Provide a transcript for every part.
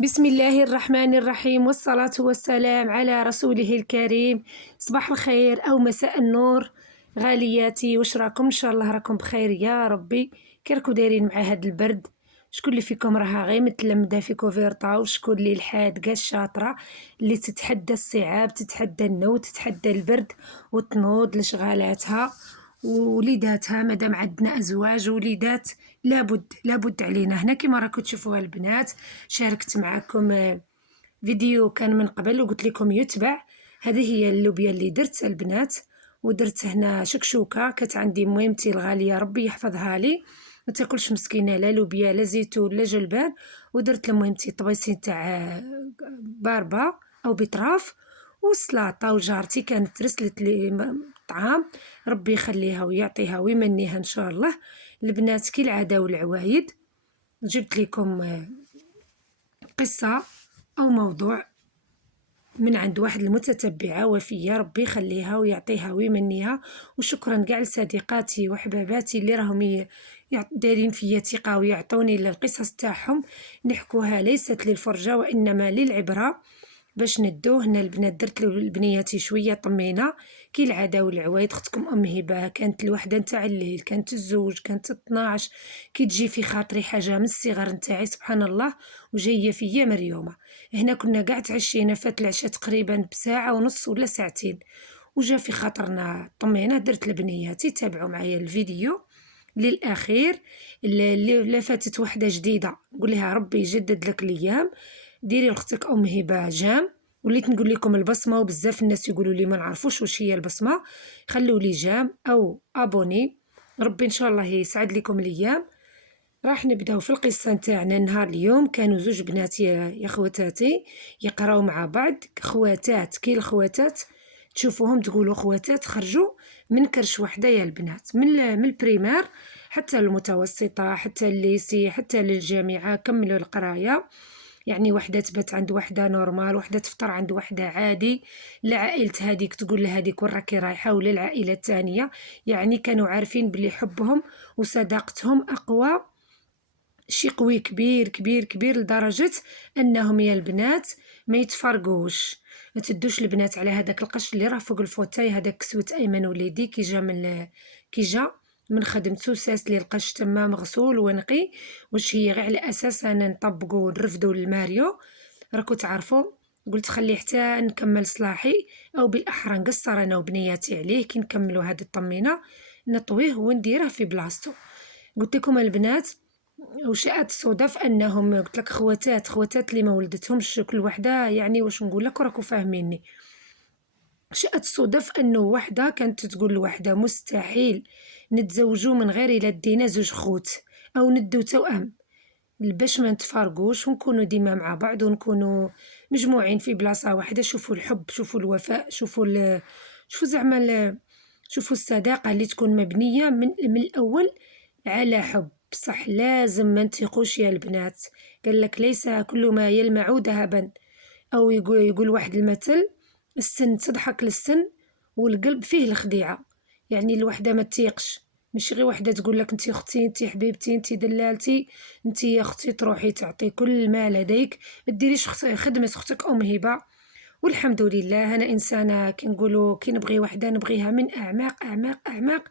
بسم الله الرحمن الرحيم والصلاة والسلام على رسوله الكريم. صباح الخير أو مساء النور غالياتي، واش راكم؟ إن شاء الله راكم بخير يا ربي. كي راكو دايرين مع هاد البرد؟ شكون اللي فيكم راها غير متلمده في كوفيرتا، وشكون اللي الحادقة الشاطرة اللي تتحدى الصعاب، تتحدى النوت، تتحدى البرد وتنوض لشغالاتها ووليداتها. مادام عندنا أزواج ووليدات لابد علينا هنا كما راكو تشوفوها البنات. شاركت معكم فيديو كان من قبل وقلت لكم يتبع. هذه هي اللوبيا اللي درت البنات، ودرت هنا شكشوكة كانت عندي ميمتي الغالية ربي يحفظها لي، ما تاكلش مسكينة لا لوبيا لا زيتون لا جلبان. ودرت لميمتي طبيسين تاع باربا أو بطراف وسلاطة، وجارتي كانت رسلت لي طعام ربي يخليها ويعطيها ويمنيها إن شاء الله. البنات كالعادة والعوايد جبت لكم قصة أو موضوع من عند واحد المتتبعة وفية ربي يخليها ويعطيها ويمنيها. وشكرا كاع لصديقاتي وحباباتي اللي راهم دايرين فيا ثقة ويعطوني القصص تاعهم نحكوها ليست للفرجة وإنما للعبرة باش ندوه. هنا البنات درت لبنياتي شوية طمينة كي العادة والعوايد. اختكم أم هبة كانت الوحدة نتاع الليل، كانت الزوج، كانت 12. كي تجي في خاطري حاجة من الصغر نتاعي سبحان الله وجاية فيا مريومة. هنا كنا قاع تعشينا فات العشاء تقريبا بساعة ونص ولا ساعتين، وجا في خاطرنا طمينة. درت لبنياتي تابعوا معايا الفيديو للأخير. اللي فاتت وحدة جديدة نقول لها ربي يجدد لك الأيام، ديري لأختك أم هبة جام. وليت نقول لكم البصمة وبزاف الناس يقولوا لي ما نعرفوش واش هي البصمة، خلوا لي جام أو أبوني. ربي إن شاء الله يسعد لكم الأيام. راح نبداو في القصة نتاعنا نهار اليوم. كانوا زوج بنات يا خواتاتي يقراو مع بعض، خواتات كي الخواتات تشوفوهم تقولوا خواتات. خرجوا من كرش وحدة يا البنات، من البريمير حتى المتوسطة حتى الليسي حتى للجامعة، كملوا القراية. يعني وحدة تبات عند وحدة نورمال، وحدة تفطر عند وحدة عادي. العائلة هذيك تقول لهذيك وين راكي رايحة، ولا العائلة الثانية. يعني كانوا عارفين بلي حبهم وصداقتهم أقوى شي قوي كبير كبير كبير لدرجة أنهم يا البنات ما يتفرقوش. ما تدوش البنات على هذاك القش اللي راه فوق الفوتاي، هذاك كسوة أيمن وليدي كي جا من خدمتو ساس لي القش تما مغسول ونقي. واش هي غير على أساس أنا نطبقو ونرفدو للماريو راكو تعرفو. قلت خلي حتى نكمل صلاحي، أو بالأحرى نقصر أنا وبنياتي عليه كي نكملو هاد الطمينة نطويه ونديره في بلاصتو. قلت لكم البنات وشاءت الصدف انهم قلت لك خواتات اللي ما ولدتهمش كل وحده. يعني واش نقول لك راكو فاهميني. شاءت الصدف انه وحده كانت تقول لوحده مستحيل نتزوجوا من غير الا دينا زوج خوت او ندو توأم باش ما نتفارقوش ونكونوا ديما مع بعض ونكونوا مجموعين في بلاصه واحده. شوفوا الحب، شوفوا الوفاء، شوفوا زعما شوفوا الصداقه اللي تكون مبنيه من الاول على حب. بصح لازم ما نثقوش يا البنات. قال لك ليس كل ما يلمع ذهبا، او يقول واحد المثل السن تضحك للسن والقلب فيه الخديعة. يعني الوحدة ما تيقش، مش غير وحدة تقول لك انتي اختي انتي حبيبتي انتي دلالتي انتي يا اختي تروحي تعطي كل ما لديك. ما ديريش خدمة اختك ام هبة. والحمد لله انا انسانة كي نقولوا كي نبغي وحدة نبغيها من اعماق اعماق اعماق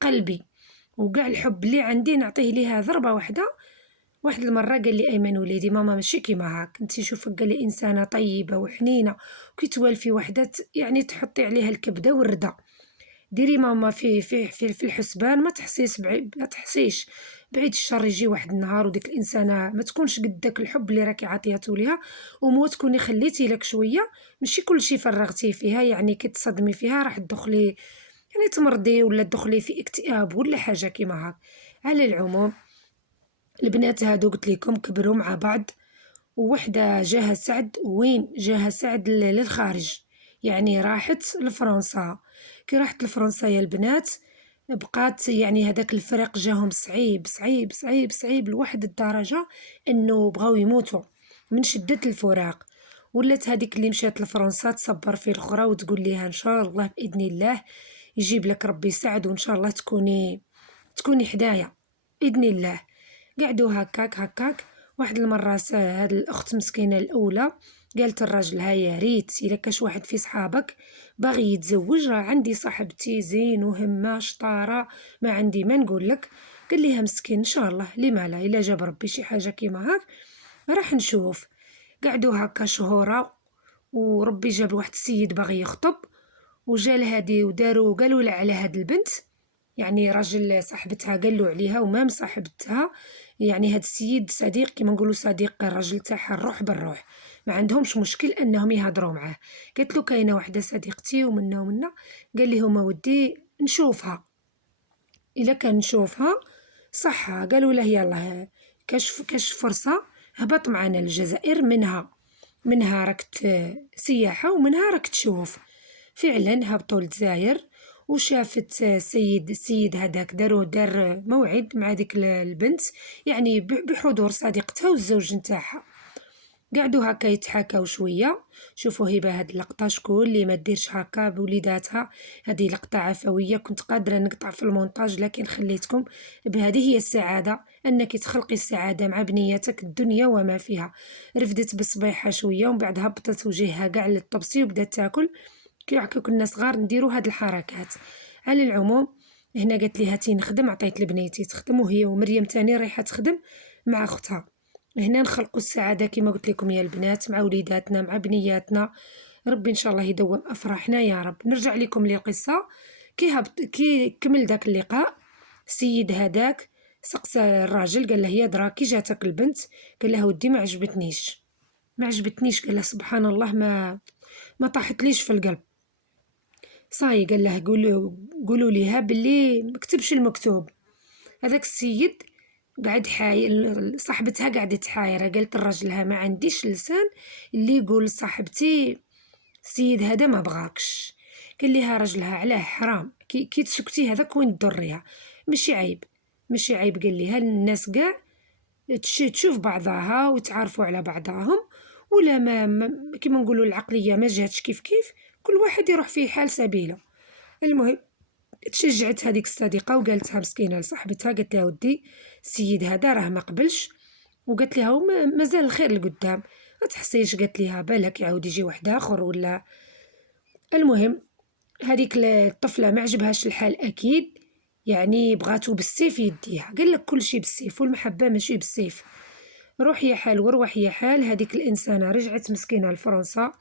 قلبي، وقاع الحب اللي عندي نعطيه ليها ضربة واحدة. واحد المرة قال لي أيمن وليدي ماما ماشي كيما هاك انتي شوفك، قال لي إنسانة طيبة وحنينة كي توالفي وحدة يعني تحطي عليها الكبدة والردة. ديري ماما في الحسبان، ما تحسيش بعيد الشر يجي واحد النهار وديك الإنسانة ما تكونش قدك الحب اللي راكي عطياتو ليها، ومو تكوني خليتي لك شوية ماشي كل شي فرغتي فيها. يعني كي تصدمي فيها راح تدخلي يعني تمرضي ولا تدخلي في اكتئاب ولا حاجة كيما هاك. على العموم البنات هادو قلت لكم كبروا مع بعض، ووحدة جاها سعد. وين جاها سعد؟ للخارج، يعني راحت لفرنسا. كي راحت لفرنسا يا البنات بقات يعني هذاك الفرق جاهم صعيب صعيب صعيب صعيب لواحد الدرجة انه بغاو يموتوا من شدة الفراق. ولات هذيك اللي مشات لفرنسا تصبر في الاخرى وتقول ليها ان شاء الله باذن الله يجيب لك ربي سعد، وان شاء الله تكوني حدايا باذن الله. قعدوا هكاك هكاك واحد المرة هاد الأخت مسكينة الأولى قالت لراجلها يا ريت إلا كاش واحد في صحابك باغي يتزوج، راه عندي صاحبتي زين وهمة شطارة ما عندي ما نقولك. قال ليها مسكين إن شاء الله لما لا، إلا جاب ربي شي حاجة كيما هاك راح نشوف. قعدوا هكا شهورا وربي جاب واحد السيد باغي يخطب، وجا لهادي وداروا قالوا له على هاد البنت، يعني راجل صاحبتها قال له عليها وما مصاحبتها، يعني هاد السيد صديق كيما نقولوا صديق الراجل تاعها الروح بالروح، ما عندهمش مشكل انهم يهضروا معاه. قالت له كاينه واحده صديقتي ومنا ومنا، قال لي هما ودي نشوفها، الا كان نشوفها صح قالوا له يلا كاش فرصه هبط معنا الجزائر، منها راك سياحه ومنها راك تشوف. فعلا هبطوا للجزائر وشافت السيد هذاك دار موعد مع ديك البنت، يعني بحضور صديقتها والزوج نتاعها. قعدوا هكا يتحاكاو شويه. شوفوا هبه هاد اللقطه شكون اللي ما ديرش هكا بوليداتها، هذه لقطه عفويه كنت قادره نقطع في المونتاج لكن خليتكم بهذه هي السعاده، انك تخلقي السعاده مع بنيتك الدنيا وما فيها. رفدت بصبيحه شويه ومن بعد هبطت وجهها كاع للطبسي وبدات تاكل. كي كنا صغار نديروا هاد الحركات. على العموم هنا قالت لي هاتي نخدم، عطيت لبنيتي تخدم وهي ومريم تاني رايحه تخدم مع اختها. هنا نخلقوا السعاده كما قلت لكم يا البنات مع وليداتنا مع بنياتنا. ربي ان شاء الله يدوم افراحنا يا رب. نرجع لكم للقصه. كي كمل داك اللقاء، السيد هذاك سقسى الراجل قال له يا دراكي جاتك البنت؟ قال له ودي ما عجبتنيش. قال له سبحان الله ما طاحتليش في القلب. صاي قال له قولوا ليها باللي مكتبش المكتوب. هذاك السيد قاعد حايل، صاحبتها قاعدة حايرة، قالت لراجلها ما عنديش لسان اللي يقول صاحبتي السيد هذا ما بغاكش. قال لها راجلها علاه حرام كي تسكتي هذاك وين تضريها، ماشي عيب قال لها الناس كاع تشوف بعضها وتعرفوا على بعضهم، ولا كيما نقولوا العقلية ما جاتش كيف كل واحد يروح في حال سبيله. المهم تشجعت هذيك الصديقة وقالتها مسكينة لصاحبتها، قالت لها ودي السيد هذا راه ما قبلش، وقالت لها مازال الخير لقدام ما تحسيش، قالت لها بالك يعاود يجي واحد اخر ولا. المهم هذيك الطفلة ما عجبهاش الحال اكيد، يعني بغاتو بالسيف يديها، قال لك كل شيء بالسيف والمحبة ماشي بالسيف. روح يا حال وروح يا حال. هذيك الإنسانة رجعت مسكينة لفرنسا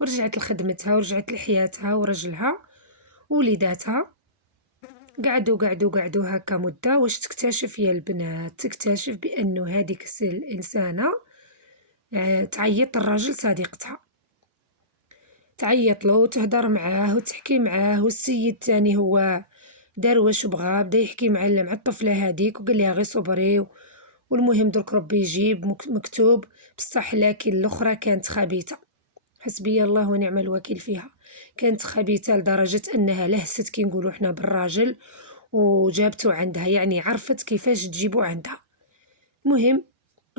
ورجعت لخدمتها ورجعت لحياتها ورجلها ووليداتها. قعدوا هكا مدة، واش تكتشف يا البنات؟ تكتشف بأنه هذيك الإنسانة تعيط الراجل صديقتها، تعيط له وتهدر معاه وتحكي معاه، والسيد تاني هو دار واش بغا، بدا يحكي مع الطفلة هذيك وقال لها غير صبري، والمهم درك ربي يجيب مكتوب بصح. لكن الأخرى كانت خبيثة، حسبي الله ونعم الوكيل فيها. كانت خبيثة لدرجة أنها لهست كي نقولوا إحنا بالراجل وجابته عندها، يعني عرفت كيفاش تجيبه عندها. مهم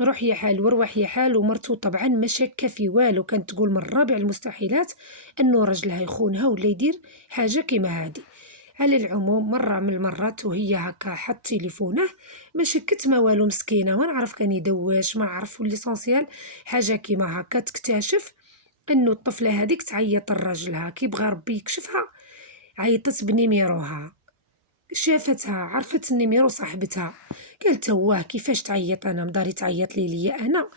روح يا حال وروح يا حال. ومرته طبعا ما شاكه في والو، كانت تقول من رابع المستحيلات انه رجلها يخونها ولا يدير حاجه كيما هادي. على العموم مرة من المرات وهي هكا حط تليفونه، ما شكت ما والو مسكينة، ما نعرف كان يدوش ما نعرف ليسونسيال حاجة كيما هكا. تكتشف انه الطفلة هذيك تعيط لراجلها كي بغى ربي يكشفها، عيطت بنيميروها، شافتها عرفت النيميرو صاحبتها، قالت واه كيفاش تعيط انا مداري تعيط ليا انا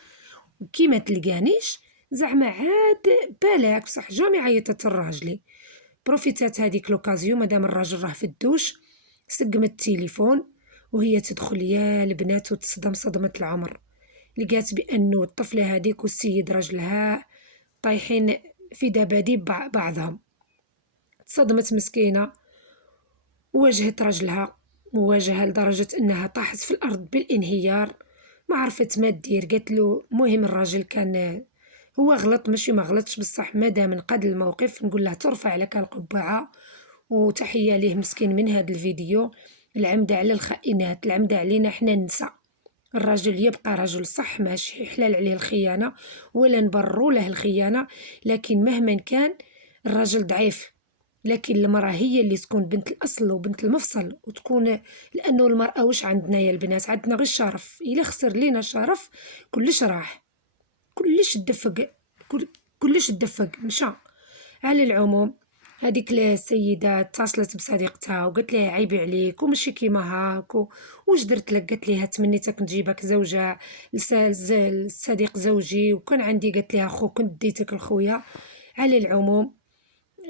وكي ما تلقانيش، زعما عاد بالك بصح جامي عيطت الراجلي. بروفيتات هذيك لوكازيو مادام الراجل راه في الدوش، سقمت التليفون وهي تدخل يا البنات وتصدم صدمة العمر. لقات بأنه الطفلة هذيك والسيد رجلها طايحين في دباديب بعضهم. تصدمت مسكينة وواجهت رجلها مواجهة لدرجة أنها طاحت في الأرض بالانهيار، ما عرفت ما دير. قالت له مهم الراجل كان هو غلط ماشي ما غلطش، بصح مادام نقاد الموقف نقول له ترفع لك القبعة. وتحية ليه مسكين من هذا الفيديو. العمدة على الخائنات، العمدة علينا احنا ننسى. الرجل يبقى رجل صح ماشي حلال عليه الخيانة ولا نبرروا له الخيانة، لكن مهما كان الرجل ضعيف، لكن المرأة هي اللي تكون بنت الأصل وبنت المفصل وتكون، لأنه المرأة واش عندنا يا البنات؟ عندنا غير الشرف. إلا خسر لينا الشرف كلش راح، كلش تدفق، كلش تدفق مشى. على العموم، هذيك السيدة اتصلت بصديقتها وقالت لها عيبي عليك ومشي كيما هاك واش درت لك؟ قالت لها تمنيتك نجيبك زوجة الصديق زوجي، وكان عندي قالت لها خو كنت ديتك لخويا. على العموم،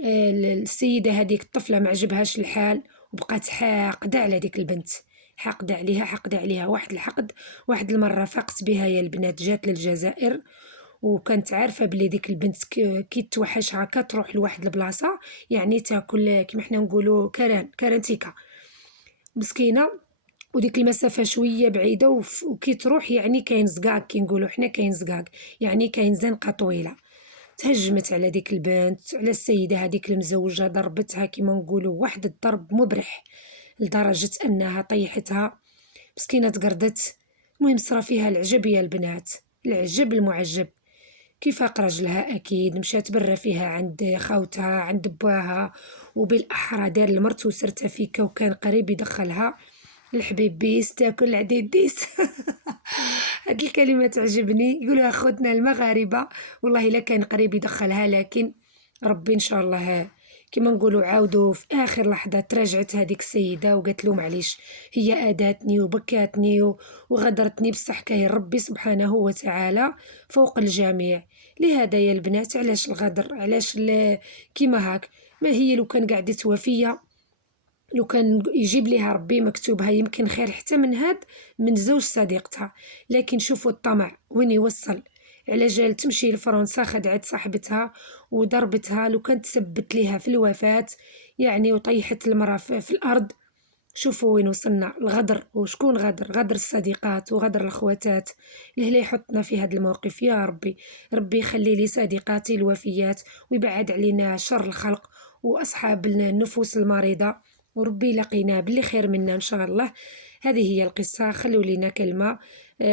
السيدة هذيك الطفلة ما عجبهاش الحال وبقات حاقدة على ديك البنت، حاقدة عليها، حاقدة عليها واحد الحقد. واحد المرة فاقت بها يا البنات، جات للجزائر وكانت عارفة بلي ديك البنت كي توحشها كتروح لواحد البلاصة، يعني تاكل كيما حنا نقولوا كارانتيكا مسكينة. وديك المسافة شوية بعيدة وكي تروح يعني كاين زقاق، كي نقولوا حنا كاين زقاق، يعني كاين زنقة طويلة. تهجمت على ديك البنت، على السيدة هذيك المزوجة، ضربتها كيما نقولوا واحد الضرب مبرح لدرجة أنها طيحتها مسكينة، تقردت. المهم صرا فيها العجب يا البنات، العجب المعجب. كيفاق رجلها أكيد مشات برا فيها عند خوتها عند بواها، وبالأحرى دار المرت وسرتها فيك وكان قريب يدخلها الحبيب بيس تاكل العديد ديس. هاد الكلمة تعجبني، يقولها أخوتنا المغاربة. والله لا كان قريب يدخلها، لكن ربي إن شاء الله كما نقولوا عاودوا في آخر لحظة تراجعت هذيك السيدة وقالت له معليش، هي آذتني وبكاتني وغدرتني، بصح كاين ربي سبحانه وتعالى فوق الجميع. لهذا يا البنات، علاش الغدر؟ علاش كيما هاك؟ ما هي لو كان قاعدة وفية، لو كان يجيب لها ربي مكتوبها يمكن خير حتى من هاد من زوج صديقتها. لكن شوفوا الطمع وين يوصل. على جال تمشي لفرنسا خدعت صاحبتها وضربتها، لو كانت تثبت لها في الوفاة يعني وطيحت المرأة في الأرض. شوفوا وين وصلنا الغدر. وشكون غدر؟ غدر الصديقات وغدر الأخواتات. اللي يحطنا في هذا الموقف يا ربي، ربي يخلي لي صديقاتي الوفيات ويبعد علينا شر الخلق وأصحاب النفوس المريضة، وربي لقينا باللي خير منا إن شاء الله. هذه هي القصة. خلوا لينا كلمة،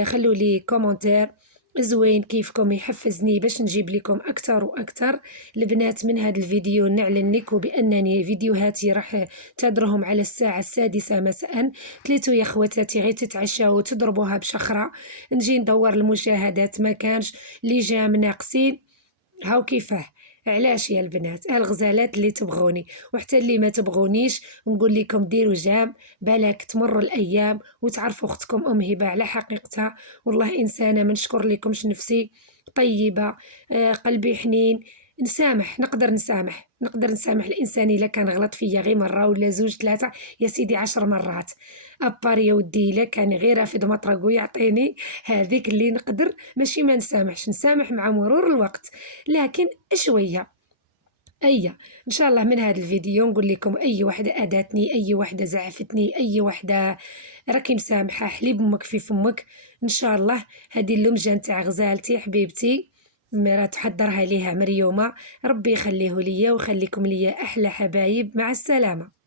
خلوا لي كومنتير زوين كيفكم، يحفزني باش نجيب لكم أكتر وأكتر. البنات من هذا الفيديو نعلن لكم بأنني فيديوهاتي راح تدرهم على الساعة 6 مساء. تليتو يا خواتاتي غير تتعشاو وتضربوها بشخرة، نجي ندور المشاهدات ما كانش اللي جا ناقصين. هاو كيفاه. علاش يا البنات؟ الغزالات اللي تبغوني وحتى اللي ما تبغونيش نقول لكم ديروا جام، بالك تمر الايام وتعرفوا اختكم ام هبه على حقيقتها. والله انسانه ما نشكر لكمش نفسي طيبه، قلبي حنين، نسامح، نقدر نسامح الانسان الا كان غلط فيا غير مره ولا زوج ثلاثه، يا سيدي 10 مرات. ابار يا ودي الا كان غير رافد مطرق ويعطيني هذيك اللي نقدر، ماشي ما نسامحش، نسامح مع مرور الوقت لكن شويه. ان شاء الله من هذا الفيديو نقول لكم اي وحده اذتني، اي وحده زعفتني، اي وحده راكي مسامحه، حليب امك في فمك ان شاء الله. هذه اللمجه نتاع غزالتي حبيبتي مرا تحضرها ليها مريومه، ربي يخليه ليا ويخليكم ليا احلى حبايب. مع السلامه.